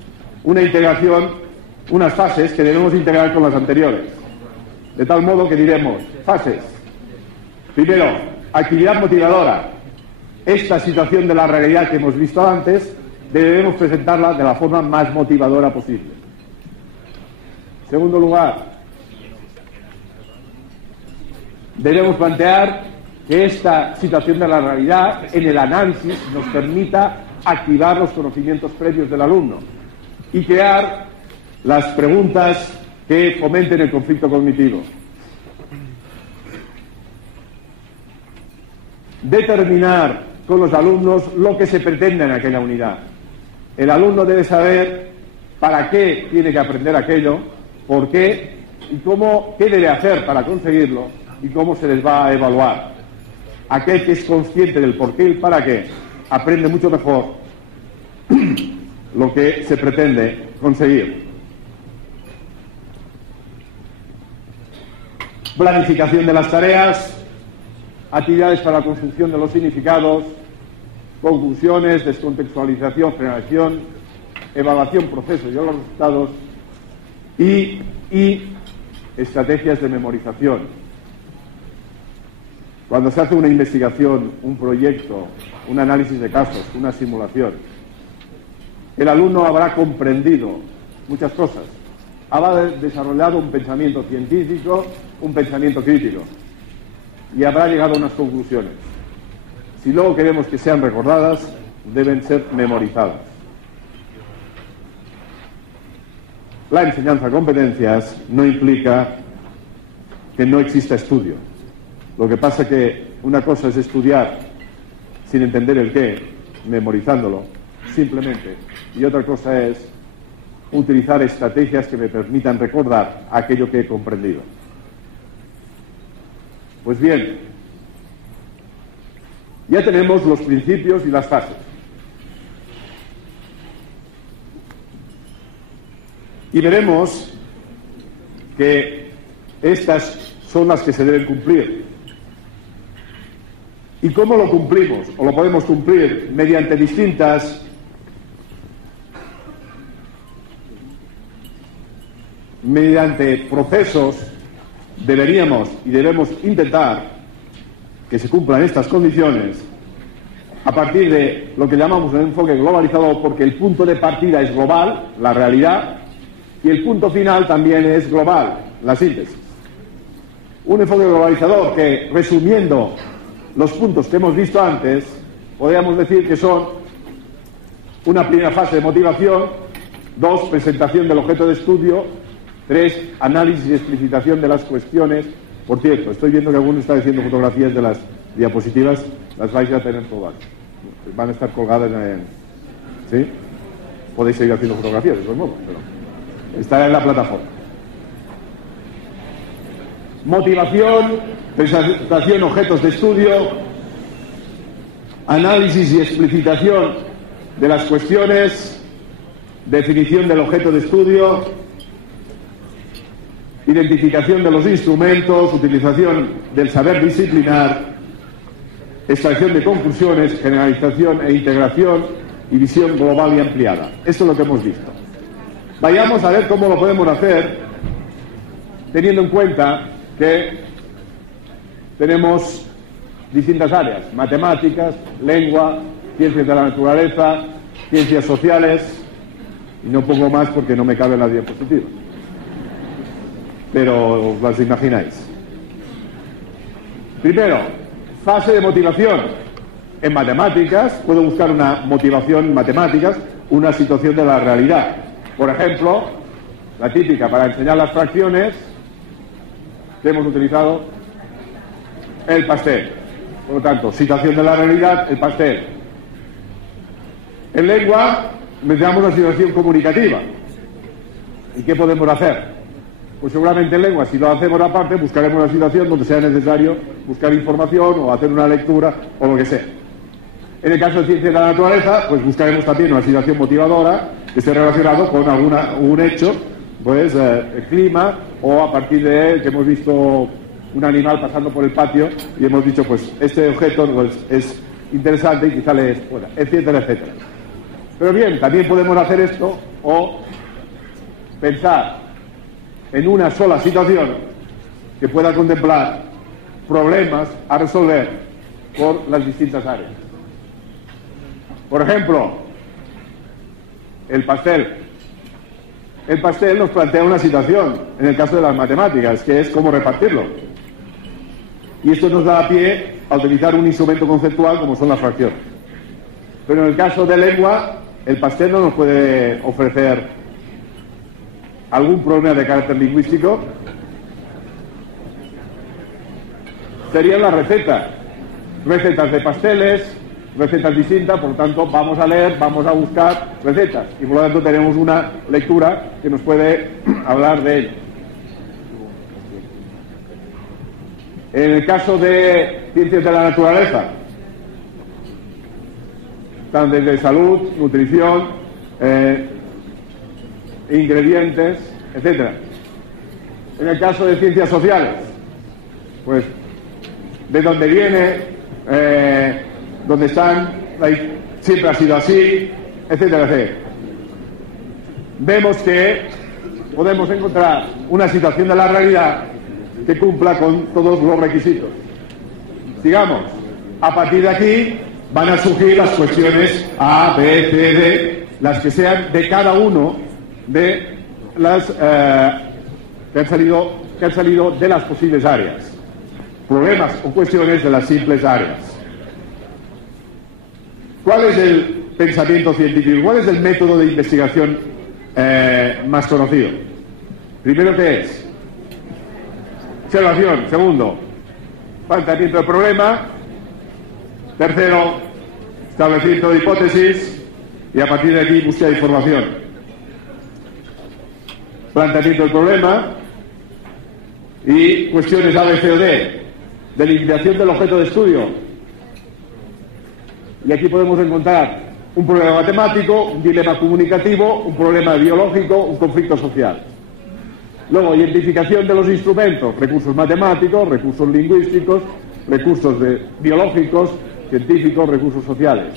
una integración, unas fases que debemos integrar con las anteriores, de tal modo que diremos fases. Primero, actividad motivadora. Esta situación de la realidad que hemos visto antes debemos presentarla de la forma más motivadora posible. Segundo lugar, debemos plantear que esta situación de la realidad en el análisis nos permita activar los conocimientos previos del alumno y crear las preguntas que fomenten el conflicto cognitivo. Determinar con los alumnos lo que se pretende en aquella unidad. El alumno debe saber para qué tiene que aprender aquello, por qué y cómo, qué debe hacer para conseguirlo y cómo se les va a evaluar. Aquel que es consciente del por qué y el para qué aprende mucho mejor lo que se pretende conseguir. Planificación de las tareas, actividades para la construcción de los significados, conclusiones, descontextualización, generación, evaluación, procesos y los resultados y estrategias de memorización. Cuando se hace una investigación, un proyecto, un análisis de casos, una simulación, el alumno habrá comprendido muchas cosas, habrá desarrollado un pensamiento científico, un pensamiento crítico y habrá llegado a unas conclusiones. Si luego queremos que sean recordadas, deben ser memorizadas. La enseñanza de competencias no implica que no exista estudio. Lo que pasa es que una cosa es estudiar sin entender el qué, memorizándolo, simplemente, y otra cosa es utilizar estrategias que me permitan recordar aquello que he comprendido. Pues bien, ya tenemos los principios y las fases. Y veremos que estas son las que se deben cumplir. ¿Y cómo lo cumplimos? O lo podemos cumplir mediante mediante procesos. Deberíamos y debemos intentar que se cumplan estas condiciones a partir de lo que llamamos un enfoque globalizado, porque el punto de partida es global, la realidad, y el punto final también es global, la síntesis. Un enfoque globalizador que, resumiendo los puntos que hemos visto antes, podríamos decir que son una primera fase de motivación, 2, presentación del objeto de estudio, 3, análisis y explicitación de las cuestiones. Por cierto, estoy viendo que alguno está haciendo fotografías de las diapositivas, las vais a tener todas. Van a estar colgadas en... ¿Sí? Podéis seguir haciendo fotografías, de todos modos, pero estará en la plataforma. Motivación, presentación, objetos de estudio, análisis y explicitación de las cuestiones, definición del objeto de estudio, identificación de los instrumentos, utilización del saber disciplinar, extracción de conclusiones, generalización e integración y visión global y ampliada. Esto es lo que hemos visto. Vayamos a ver cómo lo podemos hacer teniendo en cuenta que tenemos distintas áreas: matemáticas, lengua, ciencias de la naturaleza, ciencias sociales, y no pongo más porque no me caben las diapositivas, pero os las imagináis. Primero, fase de motivación. En matemáticas puedo buscar una motivación en matemáticas, una situación de la realidad. Por ejemplo, la típica para enseñar las fracciones, que hemos utilizado el pastel. Por lo tanto, situación de la realidad, el pastel. En lengua, mencionamos una situación comunicativa. ¿Y qué podemos hacer? Pues seguramente en lengua, si lo hacemos aparte, buscaremos una situación donde sea necesario buscar información o hacer una lectura o lo que sea. En el caso de ciencia de la naturaleza, pues buscaremos también una situación motivadora que esté relacionado con un hecho, pues el clima, o a partir de él que hemos visto un animal pasando por el patio y hemos dicho, pues este objeto pues, es interesante y quizá le pueda, etcétera, etcétera. Pero bien, también podemos hacer esto o pensar en una sola situación que pueda contemplar problemas a resolver por las distintas áreas. Por ejemplo, el pastel. El pastel nos plantea una situación, en el caso de las matemáticas, que es cómo repartirlo. Y esto nos da pie a utilizar un instrumento conceptual como son las fracciones. Pero en el caso de lengua, el pastel no nos puede ofrecer algún problema de carácter lingüístico. Serían las recetas de pasteles, recetas distintas, por lo tanto vamos a leer, vamos a buscar recetas y por lo tanto tenemos una lectura que nos puede hablar de ello. En el caso de ciencias de la naturaleza, están desde salud, nutrición, ingredientes, etcétera. En el caso de ciencias sociales, pues de dónde viene, dónde están, siempre ha sido así, etcétera, etcétera. Vemos que podemos encontrar una situación de la realidad que cumpla con todos los requisitos. Sigamos. A partir de aquí van a surgir las cuestiones A, B, C, D, las que sean de cada uno de las que han salido de las posibles áreas. Problemas o cuestiones de las simples áreas. ¿Cuál es el pensamiento científico? ¿Cuál es el método de investigación más conocido? Primero, ¿qué es? Observación. Segundo, planteamiento del problema. Tercero, establecimiento de hipótesis. Y a partir de aquí, búsqueda de información. Planteamiento del problema y cuestiones A, B, C o D. Delimitación del objeto de estudio. Y aquí podemos encontrar un problema matemático, un dilema comunicativo, un problema biológico, un conflicto social. Luego, identificación de los instrumentos, recursos matemáticos, recursos lingüísticos, recursos biológicos, científicos, recursos sociales.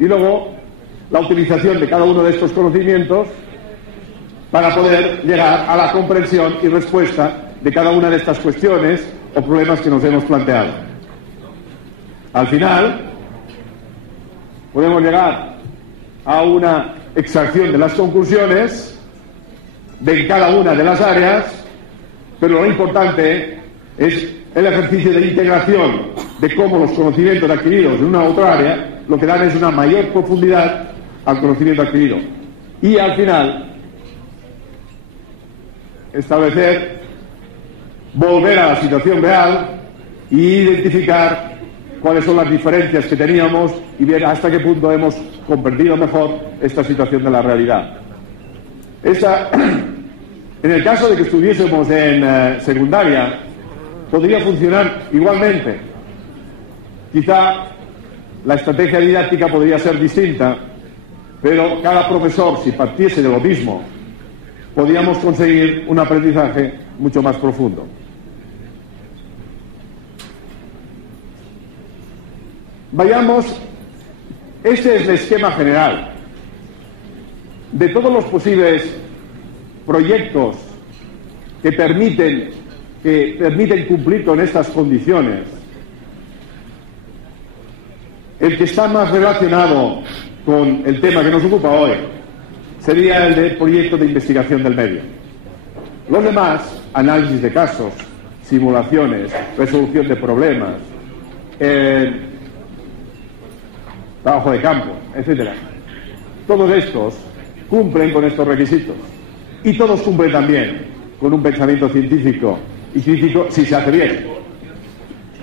Y luego, la utilización de cada uno de estos conocimientos para poder llegar a la comprensión y respuesta de cada una de estas cuestiones o problemas que nos hemos planteado. Al final, podemos llegar a una extracción de las conclusiones de cada una de las áreas, pero lo importante es el ejercicio de integración de cómo los conocimientos adquiridos en una u otra área lo que dan es una mayor profundidad al conocimiento adquirido. Y al final, volver a la situación real e identificar cuáles son las diferencias que teníamos y ver hasta qué punto hemos comprendido mejor esta situación de la realidad. En el caso de que estuviésemos en secundaria, podría funcionar igualmente. Quizá la estrategia didáctica podría ser distinta, pero cada profesor, si partiese de lo mismo, podríamos conseguir un aprendizaje mucho más profundo. Vayamos, este es el esquema general de todos los posibles proyectos que permiten cumplir con estas condiciones. El que está más relacionado con el tema que nos ocupa hoy sería el del proyecto de investigación del medio. Los demás, análisis de casos, simulaciones, resolución de problemas, trabajo de campo, etcétera. Todos estos cumplen con estos requisitos. Y todos cumplen también con un pensamiento científico y crítico si se hace bien.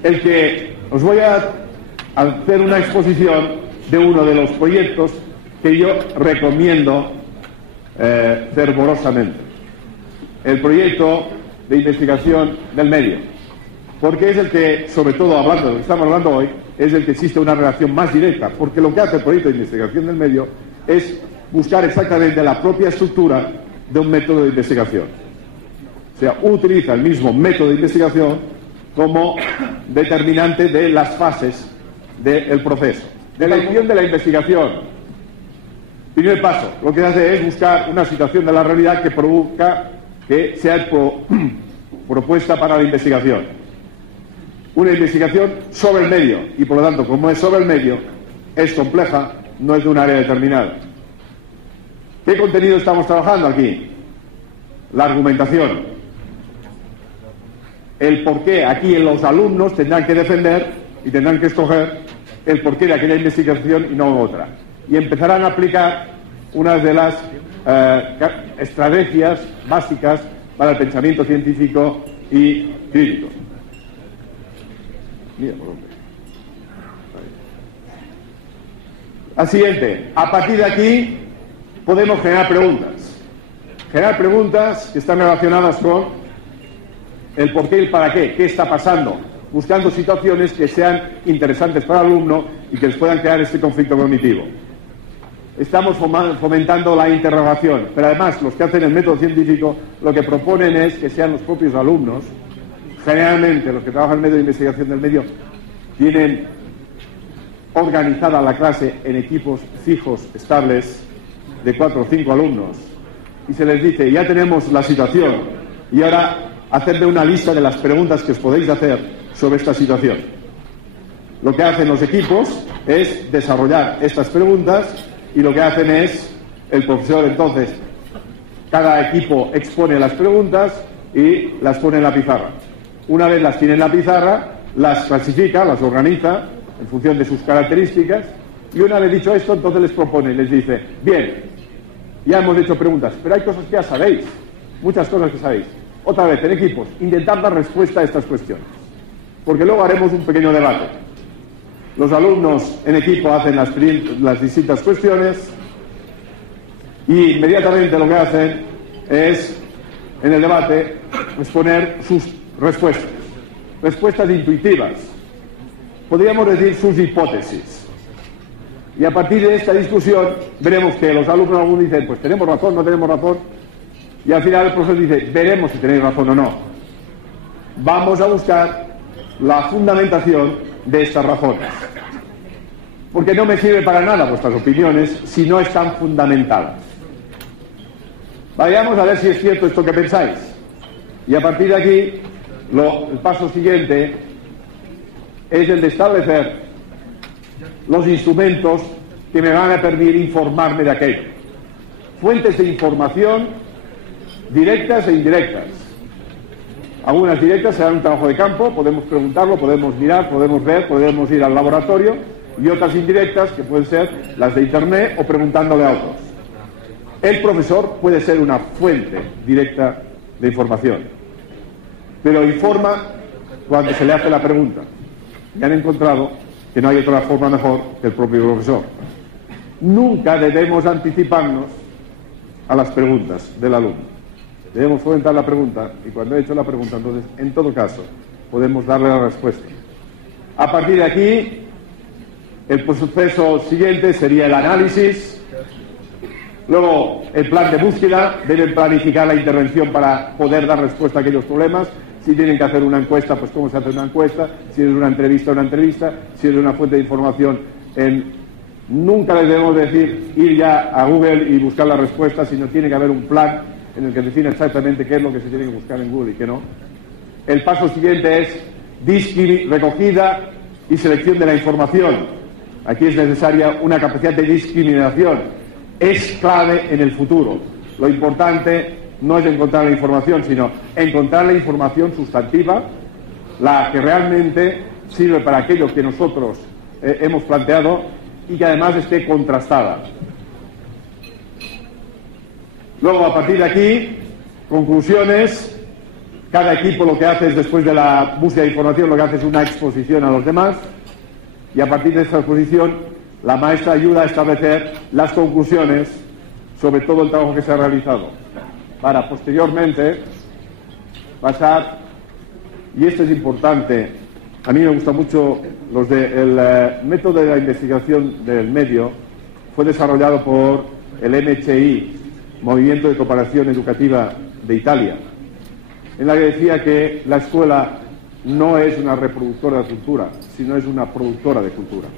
El que os voy a hacer una exposición de uno de los proyectos que yo recomiendo fervorosamente. El proyecto de investigación del medio. Porque es el que, sobre todo hablando de lo que estamos hablando hoy, es el que existe una relación más directa. Porque lo que hace el proyecto de investigación del medio es buscar exactamente la propia estructura de un método de investigación. O sea, utiliza el mismo método de investigación como determinante de las fases del proceso. De la elección de la investigación. Primer paso, lo que hace es buscar una situación de la realidad que provoca que sea propuesta para la investigación. Una investigación sobre el medio, y por lo tanto, como es sobre el medio, es compleja, no es de un área determinada. ¿Qué contenido estamos trabajando aquí? La argumentación. El porqué. Aquí los alumnos tendrán que defender y tendrán que escoger el porqué de aquella investigación y no otra. Y empezarán a aplicar una de las estrategias básicas para el pensamiento científico y crítico. Mira por dónde. Al siguiente. A partir de aquí podemos generar preguntas. Generar preguntas que están relacionadas con el por qué y el para qué. ¿Qué está pasando? Buscando situaciones que sean interesantes para el alumno y que les puedan crear este conflicto cognitivo. Estamos fomentando la interrogación, pero además los que hacen el método científico lo que proponen es que sean los propios alumnos. Generalmente los que trabajan en el método de investigación del medio tienen organizada la clase en equipos fijos, estables, de 4 o 5 alumnos, y se les dice, ya tenemos la situación, y ahora hacedme una lista de las preguntas que os podéis hacer sobre esta situación. Lo que hacen los equipos es desarrollar estas preguntas, y lo que hacen es, el profesor entonces, cada equipo expone las preguntas y las pone en la pizarra. Una vez las tiene en la pizarra, las clasifica, las organiza en función de sus características, y una vez dicho esto, entonces les propone, les dice, bien, ya hemos hecho preguntas, pero hay cosas que ya sabéis, muchas cosas que sabéis. Otra vez, en equipos, intentad dar respuesta a estas cuestiones, porque luego haremos un pequeño debate. Los alumnos en equipo hacen las distintas cuestiones y inmediatamente lo que hacen es, en el debate, exponer sus respuestas intuitivas. Podríamos decir sus hipótesis. Y a partir de esta discusión veremos que los alumnos algunos dicen, pues tenemos razón, no tenemos razón, y al final el profesor dice, veremos si tenéis razón o no. Vamos a buscar la fundamentación de estas razones, porque no me sirve para nada vuestras opiniones si no están fundamentadas. Vayamos a ver si es cierto esto que pensáis, y a partir de aquí el paso siguiente es el de establecer los instrumentos que me van a permitir informarme de aquello. Fuentes de información directas e indirectas. Algunas directas serán un trabajo de campo, podemos preguntarlo, podemos mirar, podemos ver, podemos ir al laboratorio, y otras indirectas que pueden ser las de internet o preguntándole a otros. El profesor puede ser una fuente directa de información, pero informa cuando se le hace la pregunta. Y han encontrado que no hay otra forma mejor que el propio profesor. Nunca debemos anticiparnos a las preguntas del alumno. Debemos fomentar la pregunta, y cuando he hecho la pregunta, entonces, en todo caso, podemos darle la respuesta. A partir de aquí, el proceso siguiente sería el análisis, luego el plan de búsqueda. Deben planificar la intervención para poder dar respuesta a aquellos problemas. Si tienen que hacer una encuesta, pues cómo se hace una encuesta. Si es una entrevista, si es una fuente de información. Nunca les debemos decir ir ya a Google y buscar la respuesta, sino tiene que haber un plan en el que define exactamente qué es lo que se tiene que buscar en Google y qué no. El paso siguiente es recogida y selección de la información. Aquí es necesaria una capacidad de discriminación. Es clave en el futuro. Lo importante no es encontrar la información, sino encontrar la información sustantiva, la que realmente sirve para aquello que nosotros hemos planteado y que además esté contrastada. Luego, a partir de aquí, conclusiones. Cada equipo lo que hace es, después de la búsqueda de información, lo que hace es una exposición a los demás, y a partir de esta exposición la maestra ayuda a establecer las conclusiones sobre todo el trabajo que se ha realizado, para posteriormente pasar, y esto es importante, a mí me gusta mucho el método de la investigación del medio. Fue desarrollado por el MCI, Movimiento de Cooperación Educativa de Italia, en la que decía que la escuela no es una reproductora de cultura, sino es una productora de cultura,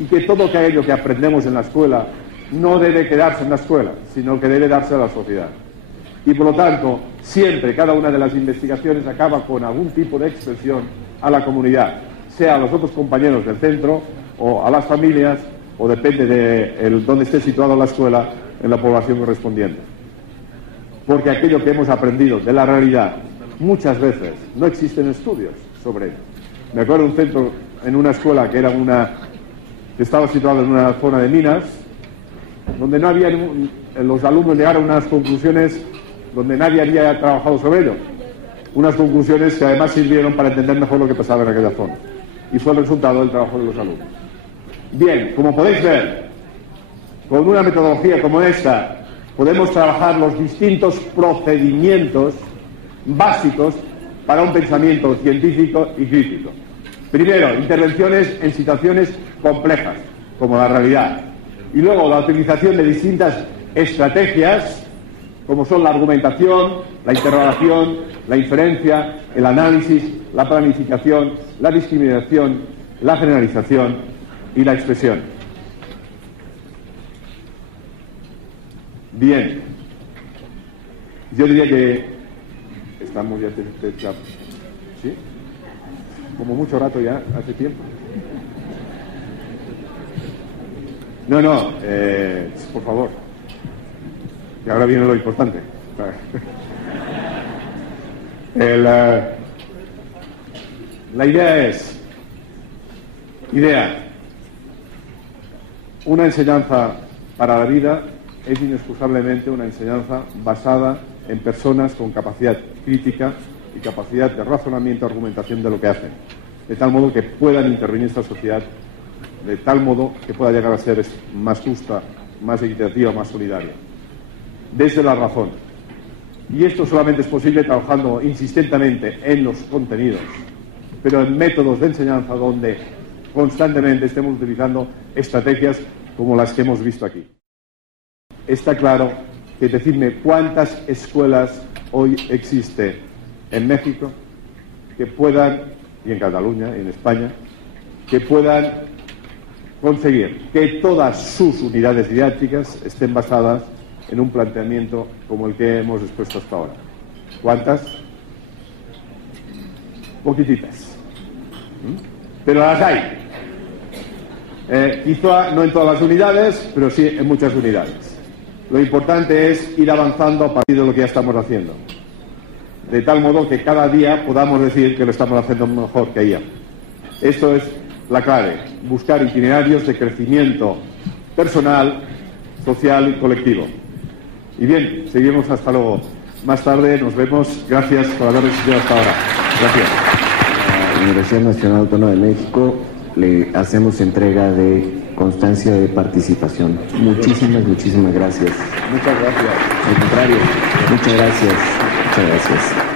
y que todo aquello que aprendemos en la escuela no debe quedarse en la escuela, sino que debe darse a la sociedad. Y por lo tanto, siempre cada una de las investigaciones acaba con algún tipo de expresión a la comunidad, sea a los otros compañeros del centro o a las familias, o depende de dónde esté situada la escuela, en la población correspondiente. Porque aquello que hemos aprendido de la realidad muchas veces no existen estudios sobre ello. Me acuerdo de un centro en una escuela que estaba situada en una zona de minas, donde no había los alumnos llegaron a unas conclusiones donde nadie había trabajado sobre ello. Unas conclusiones que además sirvieron para entender mejor lo que pasaba en aquella zona. Y fue el resultado del trabajo de los alumnos. Bien, como podéis ver, con una metodología como esta, podemos trabajar los distintos procedimientos básicos para un pensamiento científico y crítico. Primero, intervenciones en situaciones complejas, como la realidad. Y luego, la utilización de distintas estrategias, como son la argumentación, la interrogación, la inferencia, el análisis, la planificación, la discriminación, la generalización y la expresión. Bien, yo diría que estamos ya ¿sí? Como mucho rato ya, hace tiempo. No, por favor, que ahora viene lo importante. La idea es una enseñanza para la vida. Es inexcusablemente una enseñanza basada en personas con capacidad crítica y capacidad de razonamiento y argumentación de lo que hacen, de tal modo que puedan intervenir en esta sociedad, de tal modo que pueda llegar a ser más justa, más equitativa, más solidaria, desde la razón. Y esto solamente es posible trabajando insistentemente en los contenidos, pero en métodos de enseñanza donde constantemente estemos utilizando estrategias como las que hemos visto aquí. Está claro que decidme cuántas escuelas hoy existe en México que puedan, y en Cataluña y en España, que puedan conseguir que todas sus unidades didácticas estén basadas en un planteamiento como el que hemos expuesto hasta ahora. ¿Cuántas? Poquititas. Pero las hay. Quizá no en todas las unidades, pero sí en muchas unidades. Lo importante es ir avanzando a partir de lo que ya estamos haciendo, de tal modo que cada día podamos decir que lo estamos haciendo mejor que ayer. Esto es la clave, buscar itinerarios de crecimiento personal, social y colectivo. Y bien, seguimos hasta luego. Más tarde nos vemos. Gracias por haber asistido hasta ahora. Gracias. A la Universidad Nacional Autónoma de México le hacemos entrega de constancia de participación. Muchísimas gracias. Muchas gracias. Al contrario, muchas gracias. Muchas gracias.